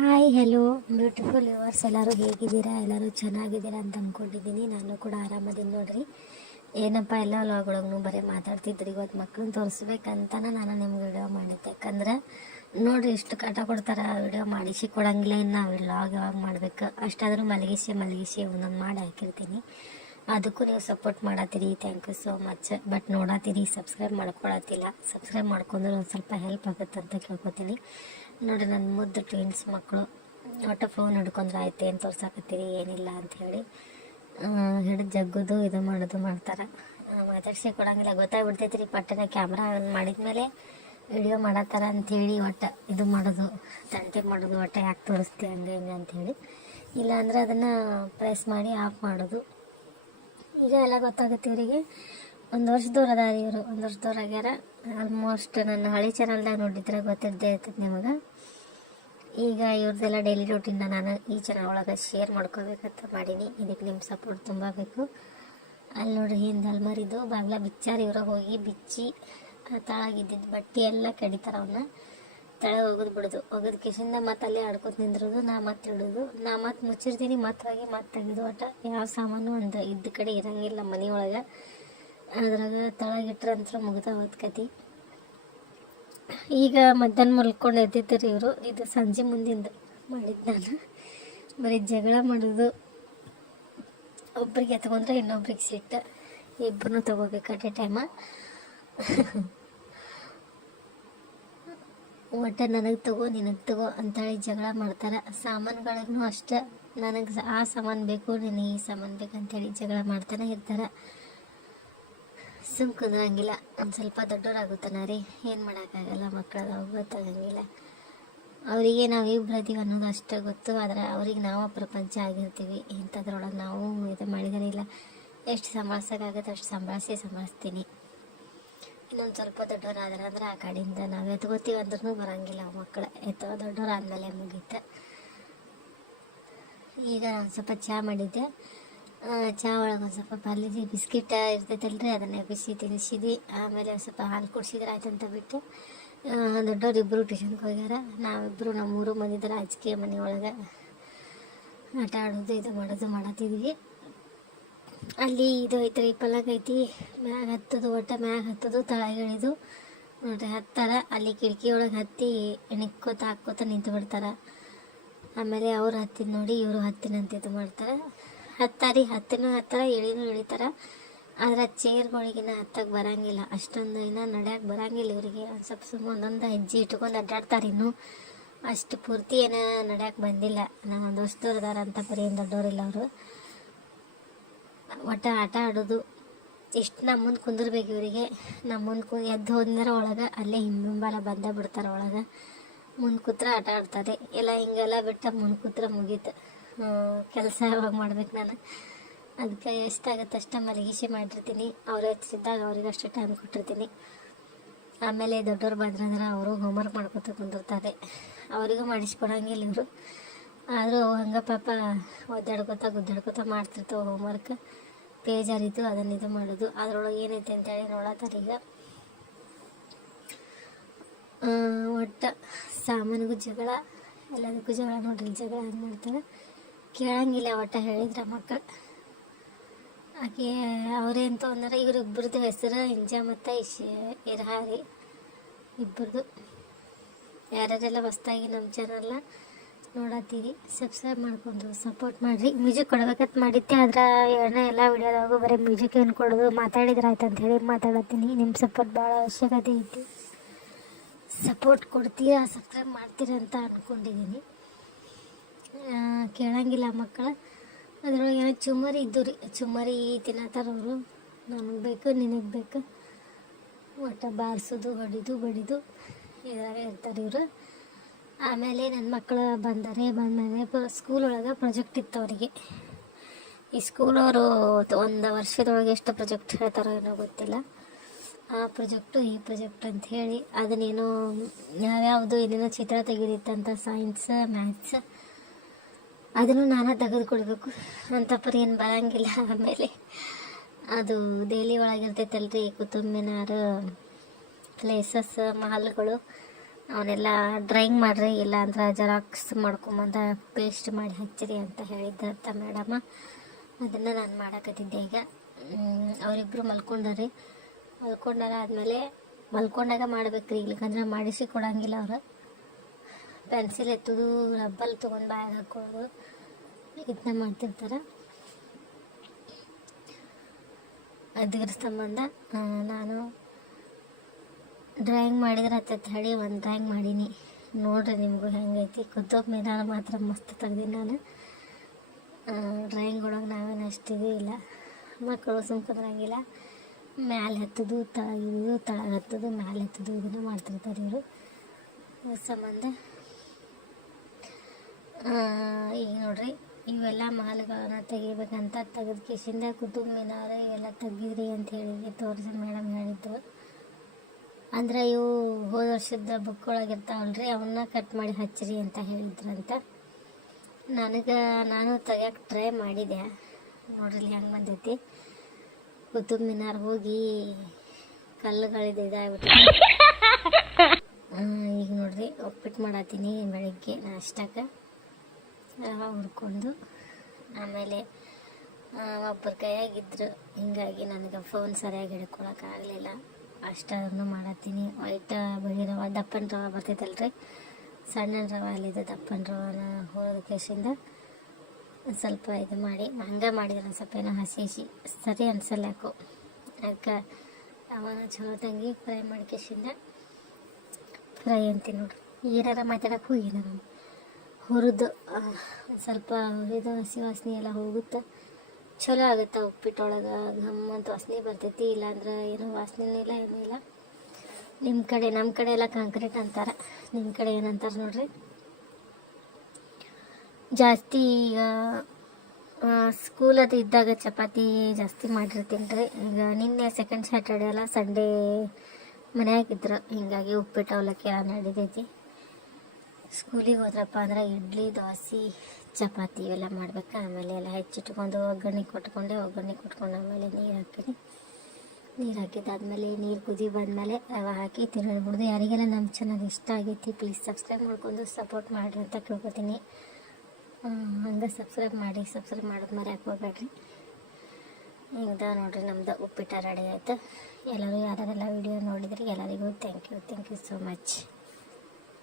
Hi hello beautiful yours, ಎಲ್ಲರೂ ಹೇಗಿದ್ದೀರಾ? ಎಲ್ಲರೂ ಚೆನ್ನಾಗಿದ್ದೀರಾ ಅಂತ ಅಂದ್ಕೊಂಡಿದ್ದೀನಿ. ನಾನು ಕೂಡ ಆರಾಮದೀನಿ ನೋಡ್ರಿ. ಏನಪ್ಪ ಎಲ್ಲ ವ್ಲಾಗೊಳಗೂ ಬರೀ ಮಾತಾಡ್ತಿದ್ರಿ. ಇವತ್ತು ಮಕ್ಳನ್ನ ತೋರಿಸ್ಬೇಕಂತನ ನಾನು ನಿಮ್ಗೆ ವಿಡಿಯೋ ಮಾಡಿದ್ದೆ. ಯಾಕಂದ್ರೆ ನೋಡ್ರಿ ಇಷ್ಟು ಕಾಟ ಕೊಡ್ತಾರೆ, ವಿಡಿಯೋ ಮಾಡಿಸಿ ಕೊಡಂಗಿಲ್ಲ. ಇನ್ನು ವ್ಲಾಗ್ ಯಾವಾಗ ಮಾಡ್ಬೇಕು ಅಷ್ಟಾದರೂ ಮಲಗಿಸಿ ಒಂದೊಂದು ಮಾಡಿ ಹಾಕಿರ್ತೀನಿ. ಅದಕ್ಕೂ ನೀವು ಸಪೋರ್ಟ್ ಮಾಡತ್ತೀರಿ, thank you so much. But ನೋಡತ್ತೀರಿ, ಸಬ್ಸ್ಕ್ರೈಬ್ ಮಾಡ್ಕೊಳತ್ತಿಲ್ಲ. ಸಬ್ಸ್ಕ್ರೈಬ್ ಮಾಡ್ಕೊಂಡ್ರೆ ಒಂದು ಸ್ವಲ್ಪ ಹೆಲ್ಪ್ ಆಗುತ್ತೆ ಅಂತ ಕೇಳ್ಕೊತೀನಿ. ನೋಡಿ, ನನ್ನ ಮುದ್ದು ಟ್ವಿನ್ಸ್ ಮಕ್ಕಳು ಒಟ್ಟು ಫೋನ್ ಹಿಡ್ಕೊಂಡ್ರೆ ಆಯ್ತು, ಏನು ತೋರ್ಸಾಕತ್ತೀರಿ ಏನಿಲ್ಲ ಅಂಥೇಳಿ ಹಿಡಿದು ಜಗ್ಗೋದು ಇದು ಮಾಡೋದು ಮಾಡ್ತಾರೆ. ಮಾತಾಡ್ಸಿ ಕೊಡಂಗಿಲ್ಲ, ಗೊತ್ತಾಗ್ಬಿಡ್ತೈತ್ರಿ. ಪಟ್ಟನೆ ಕ್ಯಾಮ್ರಾ ಆನ್ ಮಾಡಿದ್ಮೇಲೆ ವಿಡಿಯೋ ಮಾಡತ್ತಾರ ಅಂಥೇಳಿ ಒಟ್ಟು ಇದು ಮಾಡೋದು, ತಂಟೆ ಮಾಡೋದು, ಒಟ್ಟು ಯಾಕೆ ತೋರಿಸ್ತಿ ಹಂಗೆ ಹಿಂಗೆ ಅಂಥೇಳಿ. ಇಲ್ಲಾಂದ್ರೆ ಅದನ್ನು ಪ್ರೆಸ್ ಮಾಡಿ ಆಫ್ ಮಾಡೋದು. ಈಗ ಎಲ್ಲ ಗೊತ್ತಾಗುತ್ತೆ ಇವರಿಗೆ. ಒಂದು ವರ್ಷದವ್ರು ಅದಾರ ಇವರು, ಒಂದು ವರ್ಷದವ್ರು ಆಗ್ಯಾರ. ಆಲ್ಮೋಸ್ಟ್ ನನ್ನ ಹಳೆ ಚಾನಲ್ದಾಗ ನೋಡಿದ್ರೆ ಗೊತ್ತಿದ್ದೇ ಇರ್ತೈತೆ ನಿಮಗೆ. ಈಗ ಇವ್ರದ್ದೆಲ್ಲ ಡೈಲಿ ರೂಟೀನ್ನ ನಾನು ಈ ಚಾನಲ್ ಒಳಗೆ ಶೇರ್ ಮಾಡ್ಕೋಬೇಕಂತ ಮಾಡೀನಿ. ಇದಕ್ಕೆ ನಿಮ್ಮ ಸಪೋರ್ಟ್ ತುಂಬ ಬೇಕು. ಅಲ್ಲಿ ನೋಡ್ರಿ, ಹಿಂದೆ ಅಲ್ಮಾರಿದು ಬಾಗ್ಲ ಬಿಚ್ಚಾರ. ಇವ್ರ ಹೋಗಿ ಬಿಚ್ಚಿ ತಳಗಿದ್ದಿದ್ದು ಬಟ್ಟೆ ಎಲ್ಲ ಕಡಿತಾರ. ಅವನ್ನ ತಳಗೆ ಹೋಗೋದು ಬಿಡೋದು, ಹೋಗೋದು ಕಿಶಿಂದ ಮತ್ತೆ ಅಲ್ಲೇ ಆಡ್ಕೊತ ನಿಂದ್ರೋದು. ನಾ ಮತ್ತೆ ಇಡೋದು, ನಾ ಮತ್ತೆ ಮುಚ್ಚಿರ್ತೀನಿ, ಮತ್ತೆ ಹೋಗಿ ಮತ್ತೆ ತೆಗೆದು. ಒಟ್ಟು ಯಾವ ಸಾಮಾನು ಒಂದು ಇದ್ದ ಕಡೆ ಇರಂಗಿಲ್ಲ ಮನೆಯೊಳಗೆ. ಅದ್ರಾಗ ತಳಗಿಟ್ರಂತ್ರ ಮುಗ್ದ ಹೋದ್ಕತಿ. ಈಗ ಮಧ್ಯಾಹ್ನ ಮಲ್ಕೊಂಡು ಎದ್ದಿದ್ದರು ಇವರು. ಇದು ಸಂಜೆ ಮುಂದಿಂದ ಮಾಡಿದ್ದು ನಾನು. ಬರೀ ಜಗಳ ಮಾಡೋದು, ಒಬ್ರಿಗೆ ಎತ್ಕೊಂಡ್ರೆ ಇನ್ನೊಬ್ರಿಗೆ ಸಿಟ್ಟು, ಇಬ್ಬರನ್ನೂ ತಗೋಬೇಕು ಅಟ್ ಎ ಟೈಮ. ಒಟ್ಟು ನನಗೆ ತಗೋ ನಿನಗೆ ತಗೋ ಅಂತೇಳಿ ಜಗಳ ಮಾಡ್ತಾರೆ. ಸಾಮಾನುಗಳಿಗೂ ಅಷ್ಟೇ, ನನಗೆ ಆ ಸಾಮಾನು ಬೇಕು, ನಿನಗೆ ಈ ಸಾಮಾನು ಬೇಕಂತೇಳಿ ಜಗಳ ಮಾಡ್ತಾನೆ ಇರ್ತಾರೆ. ಸುಮ್ಕುದ್ರಂಗಿಲ್ಲ. ಒಂದು ಸ್ವಲ್ಪ ದೊಡ್ಡವರಾಗುತ್ತಾನ ರೀ, ಏನು ಮಾಡೋಕ್ಕಾಗಲ್ಲ. ಮಕ್ಕಳದ ಗೊತ್ತಾಗಂಗಿಲ್ಲ ಅವರಿಗೆ. ನಾವು ಇಬ್ಬರದೀವಿ ಅನ್ನೋದು ಅಷ್ಟೇ ಗೊತ್ತು. ಆದರೆ ಅವ್ರಿಗೆ ನಾವು ಪ್ರಪಂಚ ಆಗಿರ್ತೀವಿ. ಇಂಥದ್ರೊಳಗೆ ನಾವು ಇದು ಮಾಡಿದರೆ ಇಲ್ಲ. ಎಷ್ಟು ಸಂಭಾಳ್ಸೋಕ್ಕಾಗುತ್ತೆ ಅಷ್ಟು ಸಂಭಾಳಿಸ್ತೀನಿ. ಇನ್ನೊಂದು ಸ್ವಲ್ಪ ದೊಡ್ಡವರಾದ್ರೆ ಅಂದ್ರೆ ಆ ಕಡೆಯಿಂದ ನಾವು ಎತ್ಕೋತೀವಿ ಅಂದ್ರೂ ಬರೋಂಗಿಲ್ಲ ಮಕ್ಕಳು. ದೊಡ್ಡವ್ರು ಆದಮೇಲೆ ಮುಗೀತು. ಈಗ ಒಂದು ಸ್ವಲ್ಪ ಚಹಾ ಮಾಡಿದ್ದೆ. ಚಹಾ ಒಳಗೆ ಒಂದು ಸ್ವಲ್ಪ ಪಾರ್ಲಿಜಿ ಬಿಸ್ಕಿಟ್ ಇರ್ತೈತಲ್ರಿ, ಅದನ್ನೇ ಬಿಸಿ ತಿನ್ನಿಸಿದ್ವಿ. ಆಮೇಲೆ ಒಂದು ಸ್ವಲ್ಪ ಹಾಲು ಕುಡಿಸಿದ್ರೆ ಆಯ್ತು ಅಂತ ಬಿಟ್ಟು ದೊಡ್ಡವ್ರು ಇಬ್ಬರು ಟ್ಯೂಷನ್ಗೆ ಹೋಗ್ಯಾರ. ನಾವಿಬ್ಬರು ನಮ್ಮ 3 ಮಂದಿದ್ರೆ ರಾಜಕೀಯ ಮನೆಯೊಳಗೆ ಆಟ ಆಡೋದು ಇದು ಮಾಡೋದು ಮಾಡತ್ತಿದ್ವಿ. ಅಲ್ಲಿ ಇದು ಐತ್ರಿ, ಪಲಕ್ ಐತಿ, ಮ್ಯಾಗ ಹತ್ತೋದು, ಮ್ಯಾಗ ಹತ್ತೋದು, ತಳಗೆ ಇಳಿದು ನೋಡ್ರಿ ಹತ್ತಾರ. ಅಲ್ಲಿ ಕಿಟಕಿ ಒಳಗೆ ಹತ್ತಿ ಎಣಿಕೋತ ಹಾಕ್ಕೋತ ನಿಂತು ಬಿಡ್ತಾರೆ. ಆಮೇಲೆ ಅವ್ರು ಹತ್ತಿದ್ ನೋಡಿ ಇವರು ಹತ್ತಿನಂತ ಇದು ಮಾಡ್ತಾರೆ. ಹತ್ತಿನೂ ಹತ್ತಾರ, ಇಳಿತಾರೆ. ಆದರೆ ಚೇರ್ಗಳಿಗಿನ್ನ ಹತ್ತಕ್ಕೆ ಬರೋಂಗಿಲ್ಲ. ಅಷ್ಟೊಂದು ಇನ್ನೂ ನಡೆಯಕ್ಕೆ ಬರೋಂಗಿಲ್ಲ ಇವರಿಗೆ. ಒಂದು ಸ್ವಲ್ಪ ಒಂದೊಂದು ಹೆಜ್ಜೆ ಇಟ್ಕೊಂಡು ಅಡ್ಡಾಡ್ತಾರೆ. ಇನ್ನೂ ಅಷ್ಟು ಪೂರ್ತಿ ಏನೋ ನಡೆಯಕ್ಕೆ ಬಂದಿಲ್ಲ. ನಮ್ಮ ದೋಸ್ತರು ಅದಾರ ಅಂತ ಬರೀ ಏನು ದೊಡ್ಡವರಿಲ್ಲ ಅವರು. ಒಟ್ಟು ಆಟ ಆಡೋದು ಎಷ್ಟು ನಮ್ಮ ಮುಂದೆ ಕುಂದಿರ್ಬೇಕು ಇವರಿಗೆ. ನಮ್ಮ ಮುಂದೆ ಎದ್ದು ಹೋದ್ರೆ ಒಳಗೆ ಅಲ್ಲೇ ಹಿಂಬಾಲ ಬಂದೇ ಬಿಡ್ತಾರೆ ಒಳಗೆ. ಮುಂದೆ ಕೂತ್ರೆ ಆಟ ಆಡ್ತಾರೆ. ಎಲ್ಲ ಹಿಂಗೆಲ್ಲ ಬಿಟ್ಟು ಮುಂದೆ ಕೂತ್ರೆ ಮುಗೀತು. ಕೆಲಸ ಯಾವಾಗ ಮಾಡ್ಬೇಕು ನಾನು. ಅದಕ್ಕೆ ಎಷ್ಟಾಗುತ್ತೆ ಅಷ್ಟೇ ಮಲಗಿಸಿ ಮಾಡಿರ್ತೀನಿ. ಅವ್ರು ಹೆಚ್ಚಿದ್ದಾಗ ಅವ್ರಿಗೆ ಅಷ್ಟು ಟೈಮ್ ಕೊಟ್ಟಿರ್ತೀನಿ. ಆಮೇಲೆ ದೊಡ್ಡವ್ರು ಬಂದ್ರಂದ್ರೆ ಅವರು ಹೋಮ್ವರ್ಕ್ ಮಾಡ್ಕೊತ ಕುಂದಿರ್ತಾರೆ. ಅವರಿಗೂ ಮಾಡಿಸ್ಕೊಡಂಗಿಲ್ಲ ಇವರು. ಆದರೂ ಹಂಗೆ ಪಾಪ ಗುದ್ದಾಡ್ಕೊತ ಮಾಡ್ತಿರ್ತವೆ ಹೋಮ್ವರ್ಕ್. ಪೇಜ್ ಅರಿತು ಅದನ್ನು ಇದು ಮಾಡೋದು. ಅದರೊಳಗೆ ಏನೈತೆ ಅಂತೇಳಿ ನೋಡತ್ತಾರೆ. ಈಗ ಒಟ್ಟು ಸಾಮಾನಿಗೂ ಜಗಳ, ಎಲ್ಲದಕ್ಕೂ ಜಗಳ. ನೋಡ್ರಿ ಜಗಳ ಅದು ಮಾಡ್ತಾರೆ, ಕೇಳಂಗಿಲ್ಲ. ಒಟ್ಟು ಹೇಳಿದ್ರೆ ಮಕ್ಕಳು ಆಕೆ ಅವರೇ ಅಂತ ಅಂದ್ರೆ ಇವರಿಬ್ಬರದ್ದು ಹೆಸರು ಇಂಜಾ ಮತ್ತು ಇರ್ಹಾರಿ ಇಬ್ಬರದು. ಯಾರ್ಯಾರೆಲ್ಲ ಹೊಸ್ದಾಗಿ ನಮ್ಮ ಚಾನಲ್ನ ನೋಡತ್ತೀರಿ ಸಬ್ಸ್ಕ್ರೈಬ್ ಮಾಡ್ಕೊಂಡು ಸಪೋರ್ಟ್ ಮಾಡಿರಿ. ಮ್ಯೂಸಿಕ್ ಕೊಡ್ಬೇಕಂತ ಮಾಡಿದ್ದೆ, ಆದ್ರೆ ಎಲ್ಲ ವಿಡಿಯೋದಾಗೂ ಬರೀ ಮ್ಯೂಸಿಕ್ ಏನು ಕೊಡೋದು ಮಾತಾಡಿದ್ರೆ ಆಯ್ತು ಅಂತ ಹೇಳಿ ಮಾತಾಡತ್ತೀನಿ. ನಿಮ್ಮ ಸಪೋರ್ಟ್ ಭಾಳ ಅವಶ್ಯಕತೆ ಐತಿ. ಸಪೋರ್ಟ್ ಕೊಡ್ತೀರಾ, ಸಬ್ಸ್ಕ್ರೈಬ್ ಮಾಡ್ತೀರಾ ಅಂತ ಅಂದ್ಕೊಂಡಿದ್ದೀನಿ. ಕೇಳಂಗಿಲ್ಲ ಮಕ್ಕಳು. ಅದ್ರೊಳಗೆ ಏನೋ ಚುಮ್ಮರಿ ಇದ್ದು ರೀ, ಚುಮ್ಮರಿ ತಿನ್ನತ್ತಾರವರು. ನನಗೆ ಬೇಕು ನಿನಗೆ ಬೇಕು, ಒಟ್ಟು ಬಾರಿಸೋದು ಹೊಡಿದು ಬಡಿದು ಇದ್ರಾಗ ಇರ್ತಾರೆ ಇವರು. ಆಮೇಲೆ ನನ್ನ ಮಕ್ಕಳು ಬಂದಮೇಲೆ ಸ್ಕೂಲ್ ಒಳಗೆ ಪ್ರಾಜೆಕ್ಟ್ ಇತ್ತು ಅವರಿಗೆ. ಈ ಸ್ಕೂಲವರು ಒಂದು ವರ್ಷದೊಳಗೆ ಎಷ್ಟು ಪ್ರಾಜೆಕ್ಟ್ ಹೇಳ್ತಾರೋ ಏನೋ ಗೊತ್ತಿಲ್ಲ. ಆ ಪ್ರಾಜೆಕ್ಟು ಈ ಪ್ರಾಜೆಕ್ಟ್ ಅಂತ ಹೇಳಿ ಅದನ್ನೇನೋ ಯಾವ್ಯಾವುದು ಏನೇನೋ ಚಿತ್ರ ತೆಗೆದಿತ್ತಂತ, ಸೈನ್ಸ್ ಮ್ಯಾಥ್ಸ್, ಅದನ್ನು ನಾನು ತೆಗೆದುಕೊಡ್ಬೇಕು ಅಂತ ಪರಿ ಏನು ಬರೋಂಗಿಲ್ಲ. ಆಮೇಲೆ ಅದು ದೆಹಲಿ ಒಳಗಿರ್ತೈತಲ್ರಿ, ಕುತುಬ್ ಮಿನಾರ್, ಪ್ಲೇಸಸ್, ಮಹಲ್ಗಳು, ಅವನ್ನೆಲ್ಲ ಡ್ರಾಯಿಂಗ್ ಮಾಡಿರಿ, ಇಲ್ಲ ಅಂದ್ರೆ ಜೆರಾಕ್ಸ್ ಮಾಡ್ಕೊಂಬಂದ ಪೇಸ್ಟ್ ಮಾಡಿ ಹಚ್ಚಿರಿ ಅಂತ ಹೇಳಿದ್ದಂತ ಮೇಡಮ. ಅದನ್ನು ನಾನು ಮಾಡಕತ್ತಿದ್ದೆ. ಈಗ ಅವರಿಬ್ಬರು ಮಲ್ಕೊಂಡಾರೆ. ಆದಮೇಲೆ ಮಲ್ಕೊಂಡಾಗ ಮಾಡ್ಬೇಕ್ರಿ, ಇಲ್ಲಕಂದ್ರೆ ಮಾಡಿಸಿ ಕೊಡಂಗಿಲ್ಲ ಅವರು. ಪೆನ್ಸಿಲ್ ಎತ್ತೋದು, ರಬ್ಬಲ್ ತೊಗೊಂಡು ಬ್ಯಾಗ್ ಹಾಕೊಳ್ಳೋದು ಇದನ್ನ ಮಾಡ್ತಿರ್ತಾರೆ. ಅದ್ರ ಸಂಬಂಧ ನಾನು ಡ್ರಾಯಿಂಗ್ ಮಾಡಿದ್ರೆ ಹತ್ತಡಿ ಒಂದು ಡ್ರಾಯಿಂಗ್ ಮಾಡೀನಿ. ನೋಡ್ರಿ ನಿಮಗೂ ಹೆಂಗೈತಿ. ಕುತುಬ್ ಮಿನಾರ್ ಮಾತ್ರ ಮಸ್ತ್ ತೆಗ್ದೀನಿ ನಾನು. ಡ್ರಾಯಿಂಗ್ ಒಳಗೆ ನಾವೇನು ಅಷ್ಟಿದೂ ಇಲ್ಲ, ಮಕ್ಕಳು ಸುಮ್ಕೊಂಡ್ರಂಗಿಲ್ಲ. ಮ್ಯಾಲೆ ಹತ್ತೋದು, ತಳಗಿದು, ತಳಗೆ ಹತ್ತೋದು, ಮ್ಯಾಲೆ ಹತ್ತೋದು ಇದನ್ನು ಮಾಡ್ತಿರ್ತಾರೆ ಇವರು. ಸಂಬಂಧ ಈಗ ನೋಡ್ರಿ, ಇವೆಲ್ಲ ಮಾಲ್ಗಳನ್ನ ತೆಗಿಬೇಕಂತ ತೆಗೆದ ಕಿಶಿಂದ ಕುತುಬ್ ಮಿನಾರ್ ಇವೆಲ್ಲ ತೆಗಿದ್ರಿ ಅಂತ ಹೇಳಿ ತೋರಿಸಿ ಮೇಡಮ್ ಹೇಳಿದ್ರು. ಅಂದ್ರೆ ಇವು ಹೋದ ವರ್ಷದ ಬುಕ್ ಒಳಗಿರ್ತಾವಲ್ರಿ, ಅವನ್ನ ಕಟ್ ಮಾಡಿ ಹಚ್ಚಿರಿ ಅಂತ ಹೇಳಿದ್ರಂತ. ನಾನು ತೆಗಿಯೋಕೆ ಟ್ರೈ ಮಾಡಿದೆ. ನೋಡ್ರಿ ಹೆಂಗೆ ಬಂದೈತಿ. ಕುತುಬ್ ಮಿನಾರ್ ಹೋಗಿ ಕಲ್ಲುಗಳಿದೆ ಇದಾಗ್ಬಿಟ್ಟು. ಈಗ ನೋಡ್ರಿ ಉಪ್ಪಿಟ್ಟು ಮಾಡತ್ತೀನಿ ಬೆಳಿಗ್ಗೆ ನಾಷ್ಟಕ್ಕೆ. ರವೆ ಹುರ್ಕೊಂಡು ಆಮೇಲೆ ಒಬ್ಬರ ಕೈಯಾಗಿದ್ರು, ಹಿಂಗಾಗಿ ನನಗೆ ಫೋನ್ ಸರಿಯಾಗಿ ಹಿಡ್ಕೊಳಕ್ಕಾಗಲಿಲ್ಲ. ಅಷ್ಟನ್ನು ಮಾಡತ್ತೀನಿ. ವೈಟ್ ಬಿಳಿ ರವೆ, ದಪ್ಪನ ರವೆ ಬರ್ತೈತಲ್ರಿ, ಸಣ್ಣ ರವೆ ಅಲ್ಲಿದೆ. ದಪ್ಪನ ರವೆನ ಹುರಿದ ಕೇಸಿಂದ ಸ್ವಲ್ಪ ಇದು ಮಾಡಿ ಹಂಗೆ ಮಾಡಿದ್ರೆ ಸ್ವಲ್ಪ ಏನೋ ಹಸಿ ಸರಿ ಅನ್ಸಲ್ಲ ಯಾಕೋ. ಅದಕ್ಕೆ ರವೆನ ಚಲೋ ತಂಗಿ ಫ್ರೈ ಮಾಡಿ ಕೇಸಿಂದ ಫ್ರೈ ಅಂತೀನಿ ನೋಡ್ರಿ. ಏನಾರ ಮಾತಾಡೋಕ್ಕೂ ಏನಾರ ಹುರಿದು ಸ್ವಲ್ಪ ಹುರಿದು ಹಸಿ ವಾಸನೆ ಎಲ್ಲ ಹೋಗುತ್ತೆ, ಚಲೋ ಆಗುತ್ತೆ. ಉಪ್ಪಿಟ್ಟೊಳಗೆ ಗಮ್ಮಂತ ವಾಸನೆ ಬರ್ತೈತಿ. ಇಲ್ಲಾಂದ್ರೆ ಏನೋ ವಾಸನೆನೂ ಇಲ್ಲ, ಏನೂ ಇಲ್ಲ. ನಮ್ಮ ಕಡೆ ಎಲ್ಲ ಕಾಂಕ್ರೀಟ್ ಅಂತಾರೆ, ನಿಮ್ಮ ಕಡೆ ಏನಂತಾರೆ ನೋಡ್ರಿ. ಜಾಸ್ತಿ ಈಗ ಸ್ಕೂಲ್ ಅದು ಇದ್ದಾಗ ಚಪಾತಿ ಜಾಸ್ತಿ ಮಾಡಿರ್ತೀನಿ ರೀ. ಈಗ ನಿನ್ನೆ ಸೆಕೆಂಡ್ ಸ್ಯಾಟರ್ಡೆ ಅಲ್ಲ, ಸಂಡೇ ಮನೆಯಾಗಿದ್ರು, ಹಿಂಗಾಗಿ ಉಪ್ಪಿಟ್ಟು ಅವಲಕ್ಕಿ ಎಲ್ಲ ನಡೀತೈತಿ. ಸ್ಕೂಲಿಗೆ ಹೋದ್ರಪ್ಪ ಅಂದ್ರೆ ಇಡ್ಲಿ, ದೋಸೆ, ಚಪಾತಿ ಇವೆಲ್ಲ ಮಾಡ್ಬೇಕು. ಆಮೇಲೆ ಎಲ್ಲ ಹೆಚ್ಚಿಟ್ಕೊಂಡು ಒಗ್ಗರಣೆ ಕೊಟ್ಕೊಂಡು ಆಮೇಲೆ ನೀರು ಹಾಕಿದ್ದಾದ್ಮೇಲೆ ನೀರು ಕುದಿ ಬಂದಮೇಲೆ ರವೆ ಹಾಕಿ ತಿರುಗಿಬಿಡ್ದು. ಯಾರಿಗೆಲ್ಲ ನಮ್ಮ ಚಾನಲ್ ಇಷ್ಟ ಆಗೈತಿ ಪ್ಲೀಸ್ ಸಬ್ಸ್ಕ್ರೈಬ್ ಮಾಡ್ಕೊಂಡು ಸಪೋರ್ಟ್ ಮಾಡಿರಿ ಅಂತ ಕೇಳ್ಕೊತೀನಿ. ಹಂಗೆ ಸಬ್ಸ್ಕ್ರೈಬ್ ಮಾಡೋದು ಮರ್ಯಾಕೆ ಹೋಗ್ಬೇಡ್ರಿ. ಹಿಂಗೆ ನೋಡಿರಿ, ನಮ್ದು ಉಪ್ಪಿಟ್ಟು ರೆಡಿ ಆಯಿತು. ಎಲ್ಲರೂ ಯಾರೆಲ್ಲ ವಿಡಿಯೋ ನೋಡಿದ್ರಿ ಎಲ್ಲರಿಗೂ ಥ್ಯಾಂಕ್ ಯು ಸೋ ಮಚ್.